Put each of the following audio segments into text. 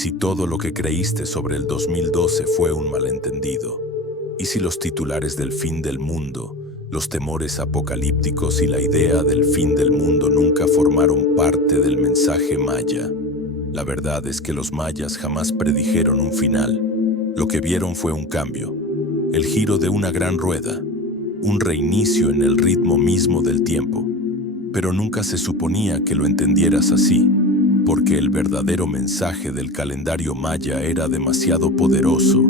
si todo lo que creíste sobre el 2012 fue un malentendido? ¿Y si los titulares del fin del mundo, los temores apocalípticos y la idea del fin del mundo nunca formaron parte del mensaje maya? La verdad es que los mayas jamás predijeron un final. Lo que vieron fue un cambio, el giro de una gran rueda, un reinicio en el ritmo mismo del tiempo. Pero nunca se suponía que lo entendieras así, porque el verdadero mensaje del calendario maya era demasiado poderoso,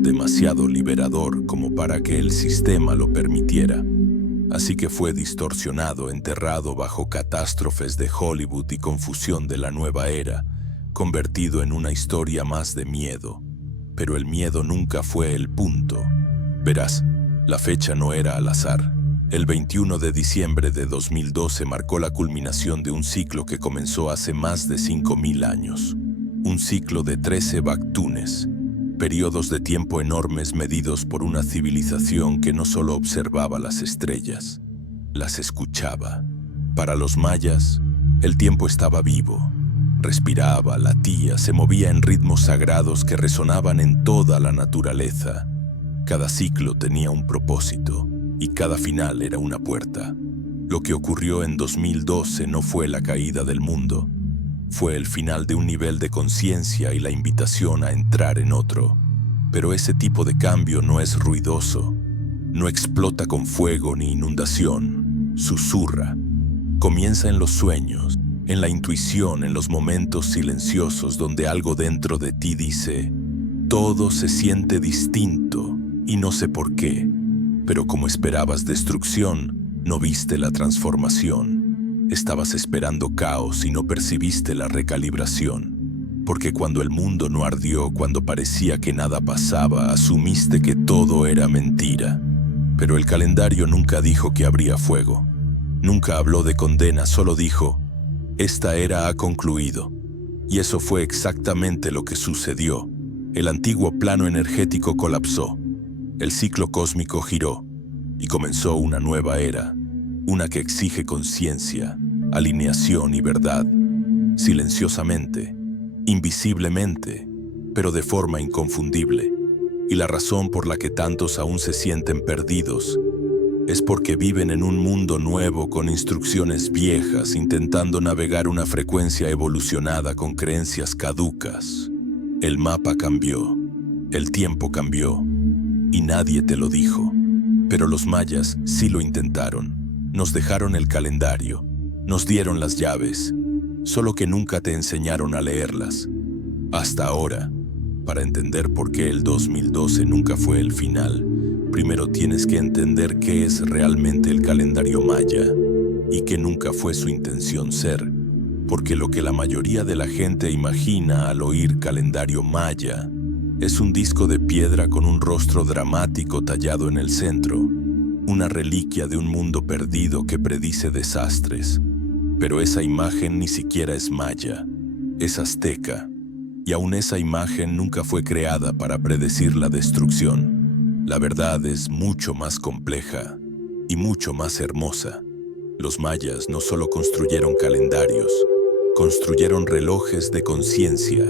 demasiado liberador como para que el sistema lo permitiera. Así que fue distorsionado, enterrado bajo catástrofes de Hollywood y confusión de la nueva era, convertido en una historia más de miedo. Pero el miedo nunca fue el punto. Verás, la fecha no era al azar. El 21 de diciembre de 2012 marcó la culminación de un ciclo que comenzó hace más de 5000 años. Un ciclo de 13 Bactunes, periodos de tiempo enormes medidos por una civilización que no solo observaba las estrellas, las escuchaba. Para los mayas, el tiempo estaba vivo. Respiraba, latía, se movía en ritmos sagrados que resonaban en toda la naturaleza. Cada ciclo tenía un propósito y cada final era una puerta. Lo que ocurrió en 2012 no fue la caída del mundo, fue el final de un nivel de conciencia y la invitación a entrar en otro. Pero ese tipo de cambio no es ruidoso, no explota con fuego ni inundación, susurra. Comienza en los sueños, en la intuición, en los momentos silenciosos donde algo dentro de ti dice: todo se siente distinto y no sé por qué. Pero como esperabas destrucción, no viste la transformación. Estabas esperando caos y no percibiste la recalibración. Porque cuando el mundo no ardió, cuando parecía que nada pasaba, asumiste que todo era mentira. Pero el calendario nunca dijo que habría fuego. Nunca habló de condena, solo dijo: esta era ha concluido. Y eso fue exactamente lo que sucedió. El antiguo plano energético colapsó. El ciclo cósmico giró y comenzó una nueva era, una que exige conciencia, alineación y verdad, silenciosamente, invisiblemente, pero de forma inconfundible. Y la razón por la que tantos aún se sienten perdidos es porque viven en un mundo nuevo con instrucciones viejas, intentando navegar una frecuencia evolucionada con creencias caducas. El mapa cambió, el tiempo cambió, y nadie te lo dijo. Pero los mayas sí lo intentaron. Nos dejaron el calendario, nos dieron las llaves, solo que nunca te enseñaron a leerlas. Hasta ahora, para entender por qué el 2012 nunca fue el final, primero tienes que entender qué es realmente el calendario maya y que nunca fue su intención ser, porque lo que la mayoría de la gente imagina al oír calendario maya es un disco de piedra con un rostro dramático tallado en el centro, una reliquia de un mundo perdido que predice desastres. Pero esa imagen ni siquiera es maya, es azteca, y aún esa imagen nunca fue creada para predecir la destrucción. La verdad es mucho más compleja y mucho más hermosa. Los mayas no solo construyeron calendarios, construyeron relojes de conciencia,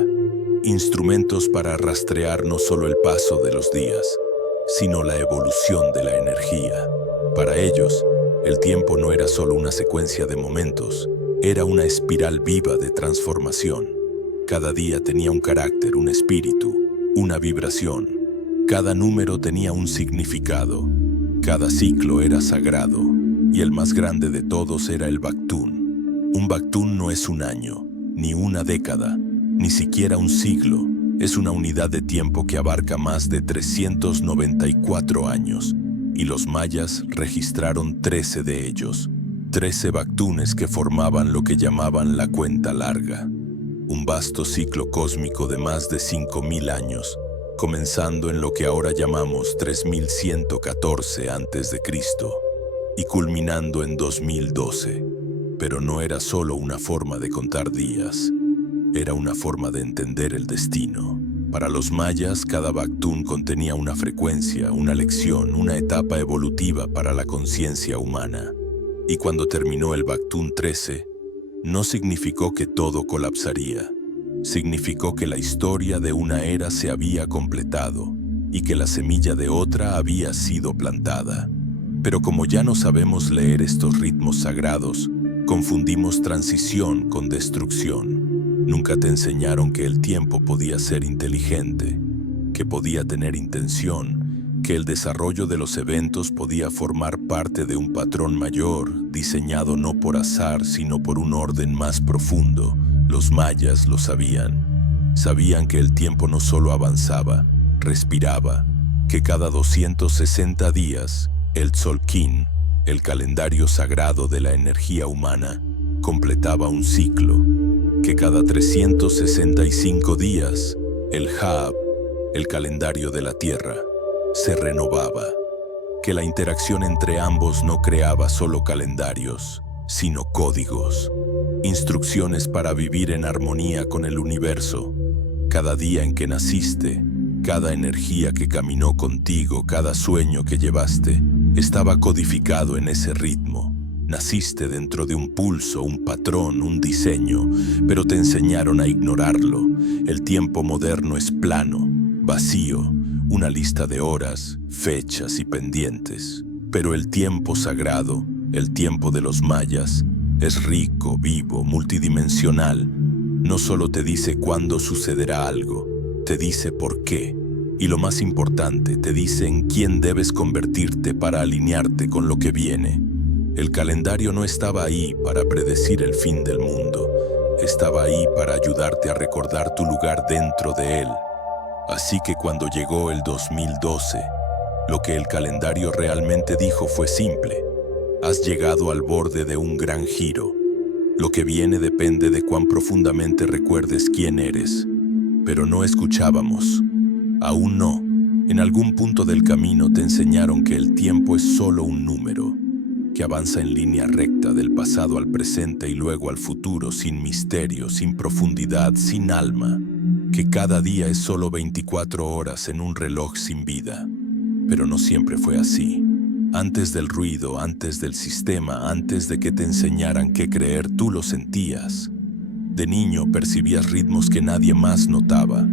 instrumentos para rastrear no solo el paso de los días, sino la evolución de la energía. Para ellos, el tiempo no era solo una secuencia de momentos, era una espiral viva de transformación. Cada día tenía un carácter, un espíritu, una vibración. Cada número tenía un significado. Cada ciclo era sagrado, y el más grande de todos era el Bactún. Un Bactún no es un año, ni una década, ni siquiera un siglo. Es una unidad de tiempo que abarca más de 394 años, y los mayas registraron 13 de ellos, 13 Bactunes que formaban lo que llamaban la cuenta larga, un vasto ciclo cósmico de más de 5000 años, comenzando en lo que ahora llamamos 3114 a.C. y culminando en 2012. Pero no era solo una forma de contar días, era una forma de entender el destino. Para los mayas, cada Bactún contenía una frecuencia, una lección, una etapa evolutiva para la conciencia humana. Y cuando terminó el Bactún 13, no significó que todo colapsaría. Significó que la historia de una era se había completado y que la semilla de otra había sido plantada. Pero como ya no sabemos leer estos ritmos sagrados, confundimos transición con destrucción. Nunca te enseñaron que el tiempo podía ser inteligente, que podía tener intención, que el desarrollo de los eventos podía formar parte de un patrón mayor, diseñado no por azar, sino por un orden más profundo. Los mayas lo sabían. Sabían que el tiempo no solo avanzaba, respiraba, que cada 260 días, el Tzolk'in, el calendario sagrado de la energía humana, completaba un ciclo, que cada 365 días, el Haab, el calendario de la Tierra, se renovaba, que la interacción entre ambos no creaba solo calendarios, sino códigos, instrucciones para vivir en armonía con el universo. Cada día en que naciste, cada energía que caminó contigo, cada sueño que llevaste, estaba codificado en ese ritmo. Naciste dentro de un pulso, un patrón, un diseño, pero te enseñaron a ignorarlo. El tiempo moderno es plano, vacío, una lista de horas, fechas y pendientes. Pero el tiempo sagrado, el tiempo de los mayas, es rico, vivo, multidimensional. No solo te dice cuándo sucederá algo, te dice por qué. Y lo más importante, te dice en quién debes convertirte para alinearte con lo que viene. El calendario no estaba ahí para predecir el fin del mundo. Estaba ahí para ayudarte a recordar tu lugar dentro de él. Así que cuando llegó el 2012, lo que el calendario realmente dijo fue simple. Has llegado al borde de un gran giro. Lo que viene depende de cuán profundamente recuerdes quién eres. Pero no escuchábamos. Aún no. En algún punto del camino te enseñaron que el tiempo es solo un número, que avanza en línea recta del pasado al presente y luego al futuro, sin misterio, sin profundidad, sin alma, que cada día es solo 24 horas en un reloj sin vida. Pero no siempre fue así. Antes del ruido, antes del sistema, antes de que te enseñaran qué creer, tú lo sentías. De niño percibías ritmos que nadie más notaba.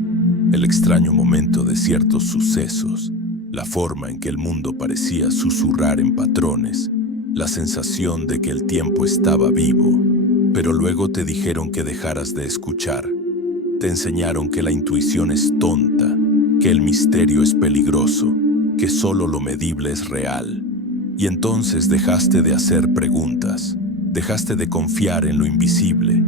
El extraño momento de ciertos sucesos, la forma en que el mundo parecía susurrar en patrones, la sensación de que el tiempo estaba vivo. Pero luego te dijeron que dejaras de escuchar. Te enseñaron que la intuición es tonta, que el misterio es peligroso, que solo lo medible es real. Y entonces dejaste de hacer preguntas, dejaste de confiar en lo invisible.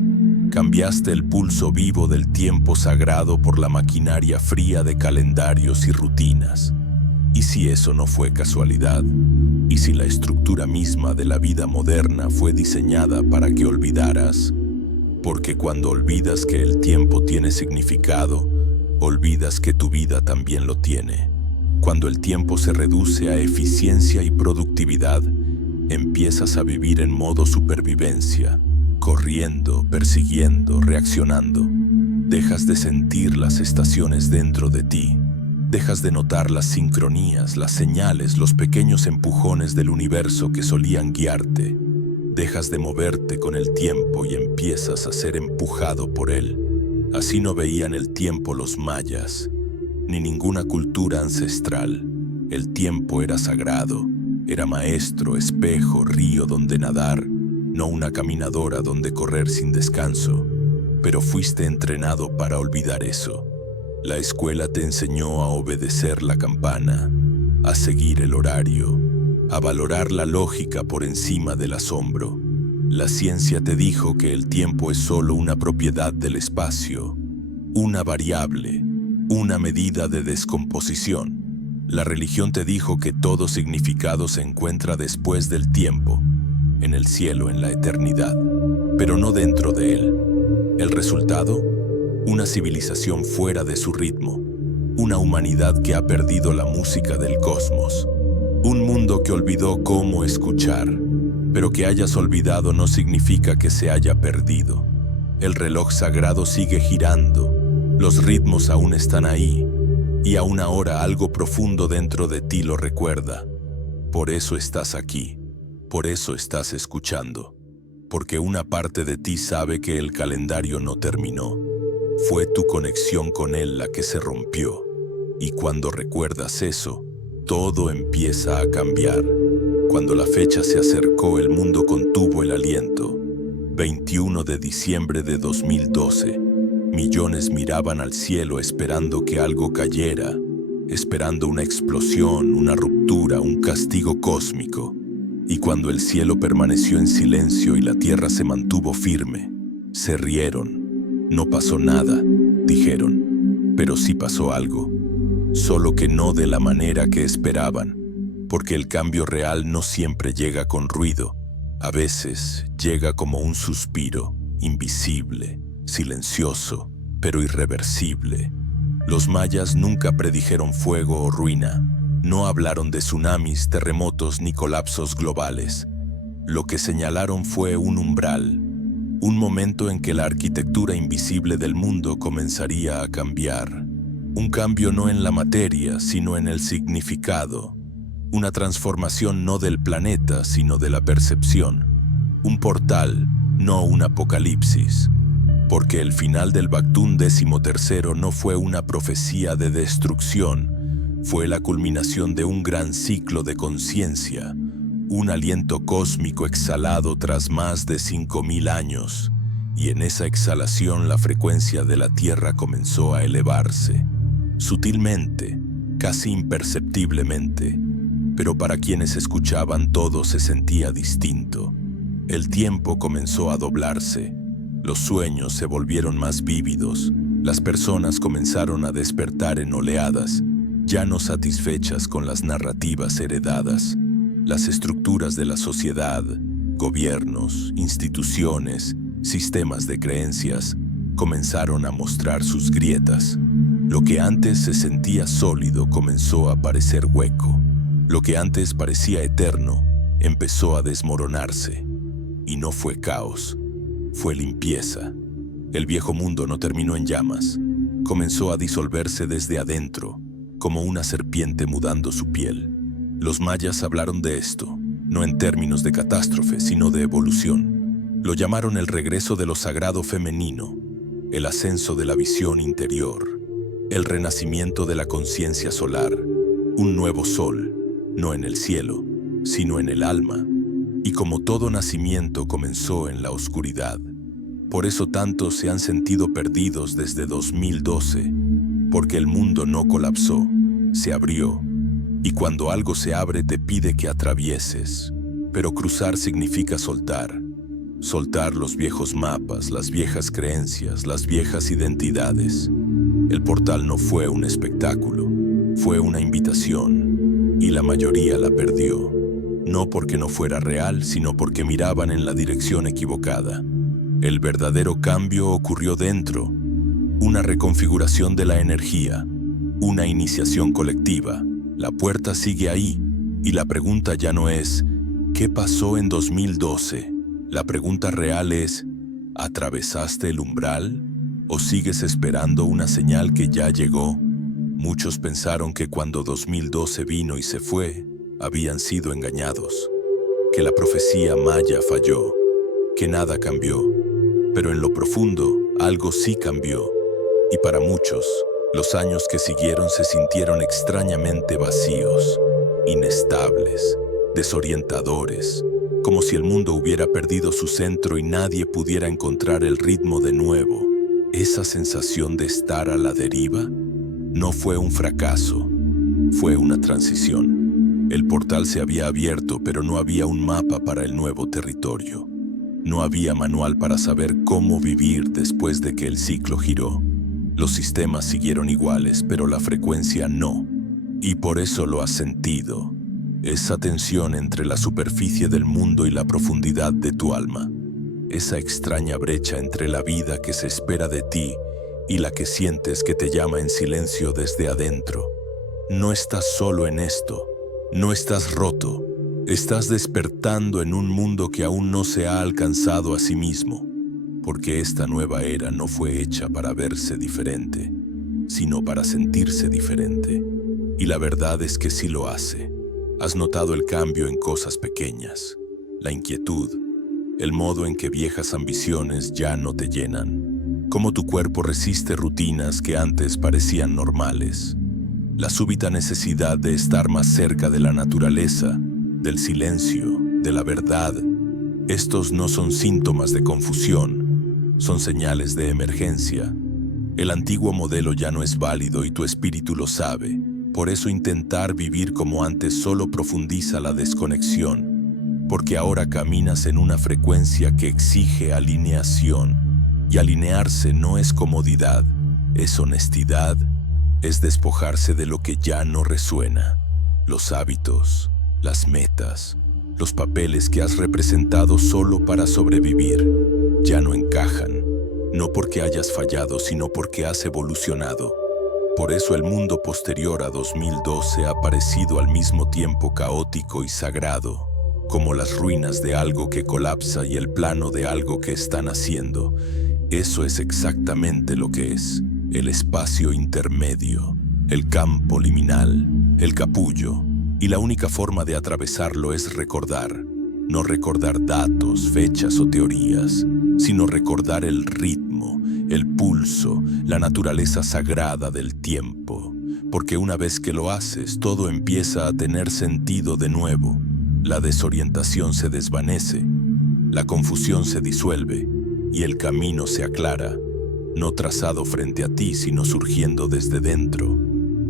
Cambiaste el pulso vivo del tiempo sagrado por la maquinaria fría de calendarios y rutinas. ¿Y si eso no fue casualidad? ¿Y si la estructura misma de la vida moderna fue diseñada para que olvidaras? Porque cuando olvidas que el tiempo tiene significado, olvidas que tu vida también lo tiene. Cuando el tiempo se reduce a eficiencia y productividad, empiezas a vivir en modo supervivencia, corriendo, persiguiendo, reaccionando. Dejas de sentir las estaciones dentro de ti. Dejas de notar las sincronías, las señales, los pequeños empujones del universo que solían guiarte. Dejas de moverte con el tiempo y empiezas a ser empujado por él. Así no veían el tiempo los mayas, ni ninguna cultura ancestral. El tiempo era sagrado, era maestro, espejo, río donde nadar, no una caminadora donde correr sin descanso. Pero fuiste entrenado para olvidar eso. La escuela te enseñó a obedecer la campana, a seguir el horario, a valorar la lógica por encima del asombro. La ciencia te dijo que el tiempo es solo una propiedad del espacio, una variable, una medida de descomposición. La religión te dijo que todo significado se encuentra después del tiempo, en el cielo, en la eternidad, pero no dentro de él. ¿El resultado? Una civilización fuera de su ritmo, una humanidad que ha perdido la música del cosmos, un mundo que olvidó cómo escuchar. Pero que hayas olvidado no significa que se haya perdido. El reloj sagrado sigue girando, los ritmos aún están ahí, y aún ahora algo profundo dentro de ti lo recuerda. Por eso estás aquí, por eso estás escuchando, porque una parte de ti sabe que el calendario no terminó, Fue tu conexión con Él la que se rompió. Y cuando recuerdas eso, todo empieza a cambiar. Cuando la fecha se acercó, el mundo contuvo el aliento. 21 de diciembre de 2012. Millones miraban al cielo esperando que algo cayera, esperando una explosión, una ruptura, un castigo cósmico. Y cuando el cielo permaneció en silencio y la tierra se mantuvo firme, se rieron. No pasó nada, dijeron, pero sí pasó algo. Solo que no de la manera que esperaban, porque el cambio real no siempre llega con ruido. A veces llega como un suspiro, invisible, silencioso, pero irreversible. Los mayas nunca predijeron fuego o ruina. No hablaron de tsunamis, terremotos ni colapsos globales. Lo que señalaron fue un umbral, un momento en que la arquitectura invisible del mundo comenzaría a cambiar. Un cambio no en la materia, sino en el significado. Una transformación no del planeta, sino de la percepción. Un portal, no un apocalipsis. Porque el final del Baktún XIII no fue una profecía de destrucción, fue la culminación de un gran ciclo de conciencia, un aliento cósmico exhalado tras más de 5000 años, y en esa exhalación la frecuencia de la Tierra comenzó a elevarse, sutilmente, casi imperceptiblemente, pero para quienes escuchaban todo se sentía distinto. El tiempo comenzó a doblarse, los sueños se volvieron más vívidos, las personas comenzaron a despertar en oleadas, ya no satisfechas con las narrativas heredadas. Las estructuras de la sociedad, gobiernos, instituciones, sistemas de creencias, comenzaron a mostrar sus grietas. Lo que antes se sentía sólido comenzó a parecer hueco. Lo que antes parecía eterno empezó a desmoronarse. Y no fue caos, fue limpieza. El viejo mundo no terminó en llamas. Comenzó a disolverse desde adentro, como una serpiente mudando su piel. Los mayas hablaron de esto, no en términos de catástrofe, sino de evolución. Lo llamaron el regreso de lo sagrado femenino, el ascenso de la visión interior, el renacimiento de la conciencia solar, un nuevo sol, no en el cielo, sino en el alma. Y como todo nacimiento comenzó en la oscuridad. Por eso tantos se han sentido perdidos desde 2012, porque el mundo no colapsó, se abrió. Y cuando algo se abre te pide que atravieses, pero cruzar significa soltar. Soltar los viejos mapas, las viejas creencias, las viejas identidades. El portal no fue un espectáculo, fue una invitación, y la mayoría la perdió. No porque no fuera real, sino porque miraban en la dirección equivocada. El verdadero cambio ocurrió dentro, una reconfiguración de la energía, una iniciación colectiva. La puerta sigue ahí, y la pregunta ya no es ¿qué pasó en 2012? La pregunta real es ¿atravesaste el umbral? ¿O sigues esperando una señal que ya llegó? Muchos pensaron que cuando 2012 vino y se fue, habían sido engañados, que la profecía maya falló, que nada cambió, pero en lo profundo algo sí cambió, y para muchos, los años que siguieron se sintieron extrañamente vacíos, inestables, desorientadores, como si el mundo hubiera perdido su centro y nadie pudiera encontrar el ritmo de nuevo. Esa sensación de estar a la deriva no fue un fracaso, fue una transición. El portal se había abierto, pero no había un mapa para el nuevo territorio. No había manual para saber cómo vivir después de que el ciclo giró. Los sistemas siguieron iguales, pero la frecuencia no. Y por eso lo has sentido. Esa tensión entre la superficie del mundo y la profundidad de tu alma. Esa extraña brecha entre la vida que se espera de ti y la que sientes que te llama en silencio desde adentro. No estás solo en esto. No estás roto, estás despertando en un mundo que aún no se ha alcanzado a sí mismo, porque esta nueva era no fue hecha para verse diferente, sino para sentirse diferente. Y la verdad es que sí lo hace. Has notado el cambio en cosas pequeñas, la inquietud, el modo en que viejas ambiciones ya no te llenan, Cómo tu cuerpo resiste rutinas que antes parecían normales. La súbita necesidad de estar más cerca de la naturaleza, del silencio, de la verdad. Estos no son síntomas de confusión, son señales de emergencia. El antiguo modelo ya no es válido y tu espíritu lo sabe. Por eso intentar vivir como antes solo profundiza la desconexión, porque ahora caminas en una frecuencia que exige alineación. Y alinearse no es comodidad, es honestidad, es despojarse de lo que ya no resuena. Los hábitos, las metas, los papeles que has representado solo para sobrevivir, ya no encajan. No porque hayas fallado, sino porque has evolucionado. Por eso el mundo posterior a 2012 ha parecido al mismo tiempo caótico y sagrado, como las ruinas de algo que colapsa y el plano de algo que está naciendo. Eso es exactamente lo que es, el espacio intermedio, el campo liminal, el capullo, y la única forma de atravesarlo es recordar. No recordar datos, fechas o teorías, sino recordar el ritmo, el pulso, la naturaleza sagrada del tiempo. Porque una vez que lo haces, todo empieza a tener sentido de nuevo. La desorientación se desvanece, la confusión se disuelve y el camino se aclara, no trazado frente a ti, sino surgiendo desde dentro.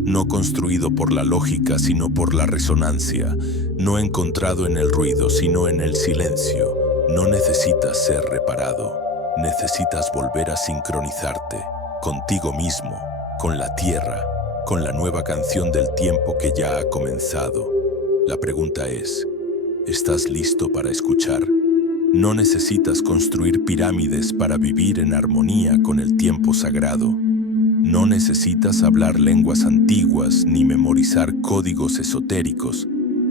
No construido por la lógica, sino por la resonancia, no encontrado en el ruido, sino en el silencio. No necesitas ser reparado, necesitas volver a sincronizarte contigo mismo, con la tierra, con la nueva canción del tiempo que ya ha comenzado. La pregunta es, ¿estás listo para escuchar? No necesitas construir pirámides para vivir en armonía con el tiempo sagrado. No necesitas hablar lenguas antiguas ni memorizar códigos esotéricos.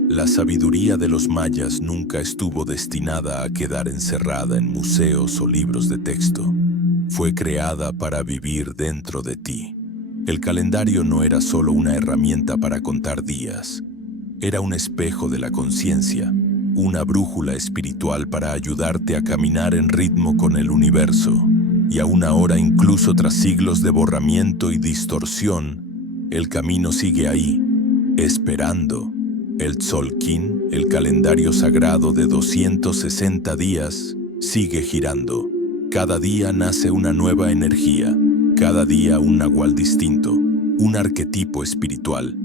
La sabiduría de los mayas nunca estuvo destinada a quedar encerrada en museos o libros de texto. Fue creada para vivir dentro de ti. El calendario no era solo una herramienta para contar días. Era un espejo de la conciencia, una brújula espiritual para ayudarte a caminar en ritmo con el universo. Y aún ahora, incluso tras siglos de borramiento y distorsión, el camino sigue ahí, esperando. El Tzolk'in, el calendario sagrado de 260 días, sigue girando. Cada día nace una nueva energía, cada día un nahual distinto, un arquetipo espiritual.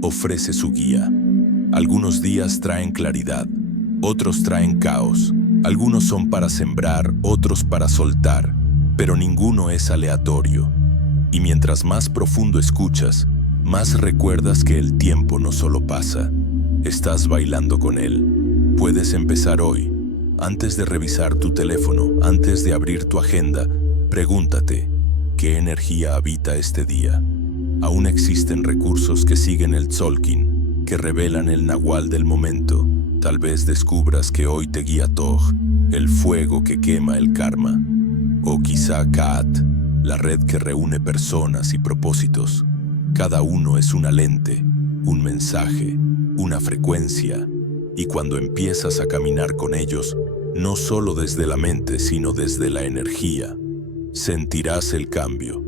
Ofrece su guía. Algunos días traen claridad, otros traen caos. Algunos son para sembrar, otros para soltar, pero ninguno es aleatorio. Y mientras más profundo escuchas, más recuerdas que el tiempo no solo pasa, estás bailando con él. Puedes empezar hoy. Antes de revisar tu teléfono, antes de abrir tu agenda, pregúntate, ¿qué energía habita este día? Aún existen recursos que siguen el Tzolk'in, que revelan el nahual del momento. Tal vez descubras que hoy te guía Toj, el fuego que quema el karma. O quizá Ka'at, la red que reúne personas y propósitos. Cada uno es una lente, un mensaje, una frecuencia. Y cuando empiezas a caminar con ellos, no solo desde la mente, sino desde la energía, sentirás el cambio.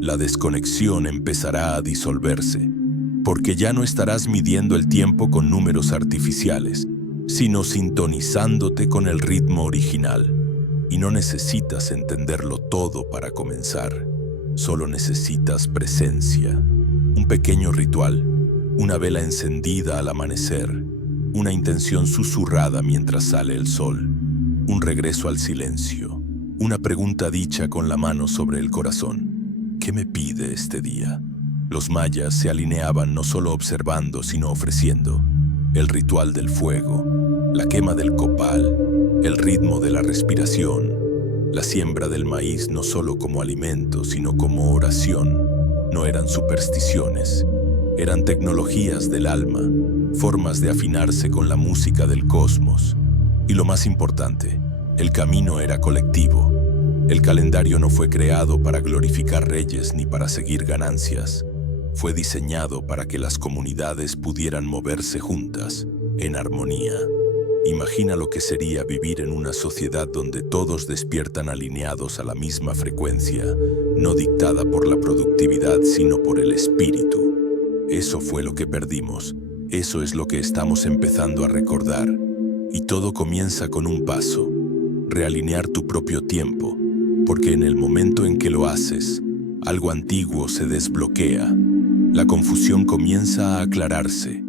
La desconexión empezará a disolverse, porque ya no estarás midiendo el tiempo con números artificiales, sino sintonizándote con el ritmo original. Y no necesitas entenderlo todo para comenzar. Solo necesitas presencia. Un pequeño ritual, una vela encendida al amanecer, una intención susurrada mientras sale el sol, un regreso al silencio, una pregunta dicha con la mano sobre el corazón. ¿Qué me pide este día? Los mayas se alineaban no solo observando, sino ofreciendo. El ritual del fuego, la quema del copal, el ritmo de la respiración, la siembra del maíz no solo como alimento, sino como oración. No eran supersticiones, eran tecnologías del alma, formas de afinarse con la música del cosmos. Y lo más importante, el camino era colectivo. El calendario no fue creado para glorificar reyes ni para seguir ganancias. Fue diseñado para que las comunidades pudieran moverse juntas, en armonía. Imagina lo que sería vivir en una sociedad donde todos despiertan alineados a la misma frecuencia, no dictada por la productividad, sino por el espíritu. Eso fue lo que perdimos. Eso es lo que estamos empezando a recordar. Y todo comienza con un paso: realinear tu propio tiempo, porque en el momento en que lo haces, algo antiguo se desbloquea, la confusión comienza a aclararse,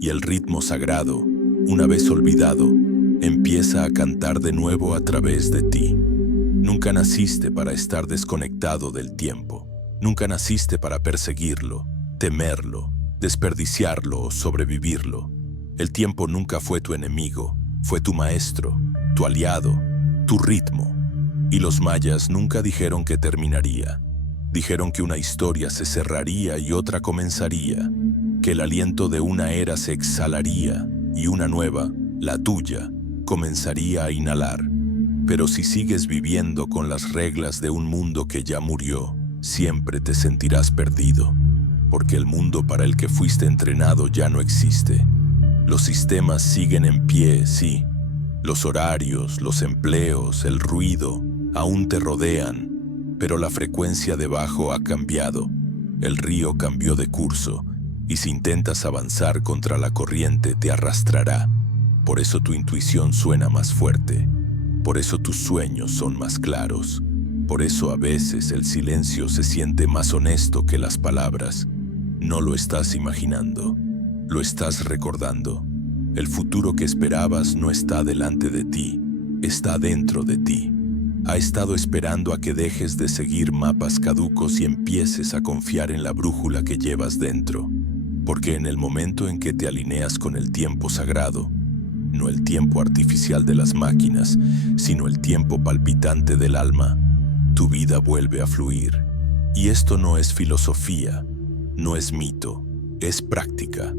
y el ritmo sagrado, una vez olvidado, empieza a cantar de nuevo a través de ti. Nunca naciste para estar desconectado del tiempo. Nunca naciste para perseguirlo, temerlo, desperdiciarlo o sobrevivirlo. El tiempo nunca fue tu enemigo, fue tu maestro, tu aliado, tu ritmo. Y los mayas nunca dijeron que terminaría. Dijeron que una historia se cerraría y otra comenzaría, que el aliento de una era se exhalaría y una nueva, la tuya, comenzaría a inhalar. Pero si sigues viviendo con las reglas de un mundo que ya murió, siempre te sentirás perdido, porque el mundo para el que fuiste entrenado ya no existe. Los sistemas siguen en pie, sí. Los horarios, los empleos, el ruido, aún te rodean, pero la frecuencia debajo ha cambiado. El río cambió de curso, y si intentas avanzar contra la corriente te arrastrará. Por eso tu intuición suena más fuerte. Por eso tus sueños son más claros. Por eso a veces el silencio se siente más honesto que las palabras. No lo estás imaginando, lo estás recordando. El futuro que esperabas no está delante de ti, está dentro de ti. Ha estado esperando a que dejes de seguir mapas caducos y empieces a confiar en la brújula que llevas dentro. Porque en el momento en que te alineas con el tiempo sagrado, no el tiempo artificial de las máquinas, sino el tiempo palpitante del alma, tu vida vuelve a fluir. Y esto no es filosofía, no es mito, es práctica.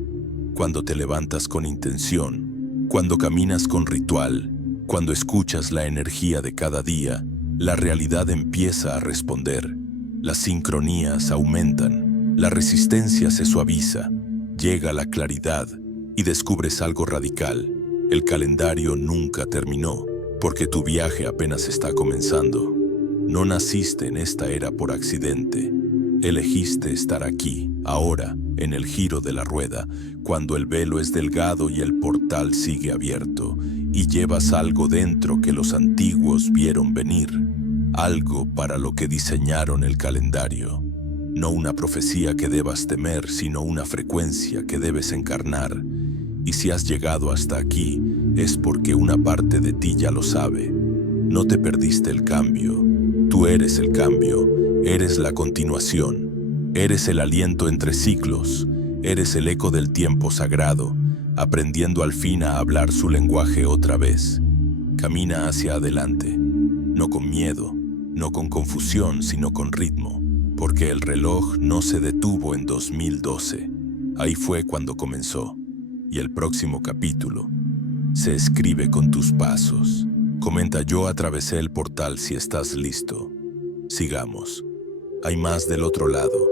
Cuando te levantas con intención, cuando caminas con ritual, cuando escuchas la energía de cada día, la realidad empieza a responder. Las sincronías aumentan, la resistencia se suaviza, llega la claridad y descubres algo radical. El calendario nunca terminó, porque tu viaje apenas está comenzando. No naciste en esta era por accidente. Elegiste estar aquí, ahora, en el giro de la rueda, cuando el velo es delgado y el portal sigue abierto, y llevas algo dentro que los antiguos vieron venir, algo para lo que diseñaron el calendario. No una profecía que debas temer, sino una frecuencia que debes encarnar. Y si has llegado hasta aquí, es porque una parte de ti ya lo sabe. No te perdiste el cambio. Tú eres el cambio, eres la continuación, eres el aliento entre ciclos, eres el eco del tiempo sagrado, aprendiendo al fin a hablar su lenguaje otra vez. Camina hacia adelante, no con miedo, no con confusión, sino con ritmo, porque el reloj no se detuvo en 2012. Ahí fue cuando comenzó, y el próximo capítulo se escribe con tus pasos. Comenta: yo atravesé el portal si estás listo. Sigamos. Hay más del otro lado.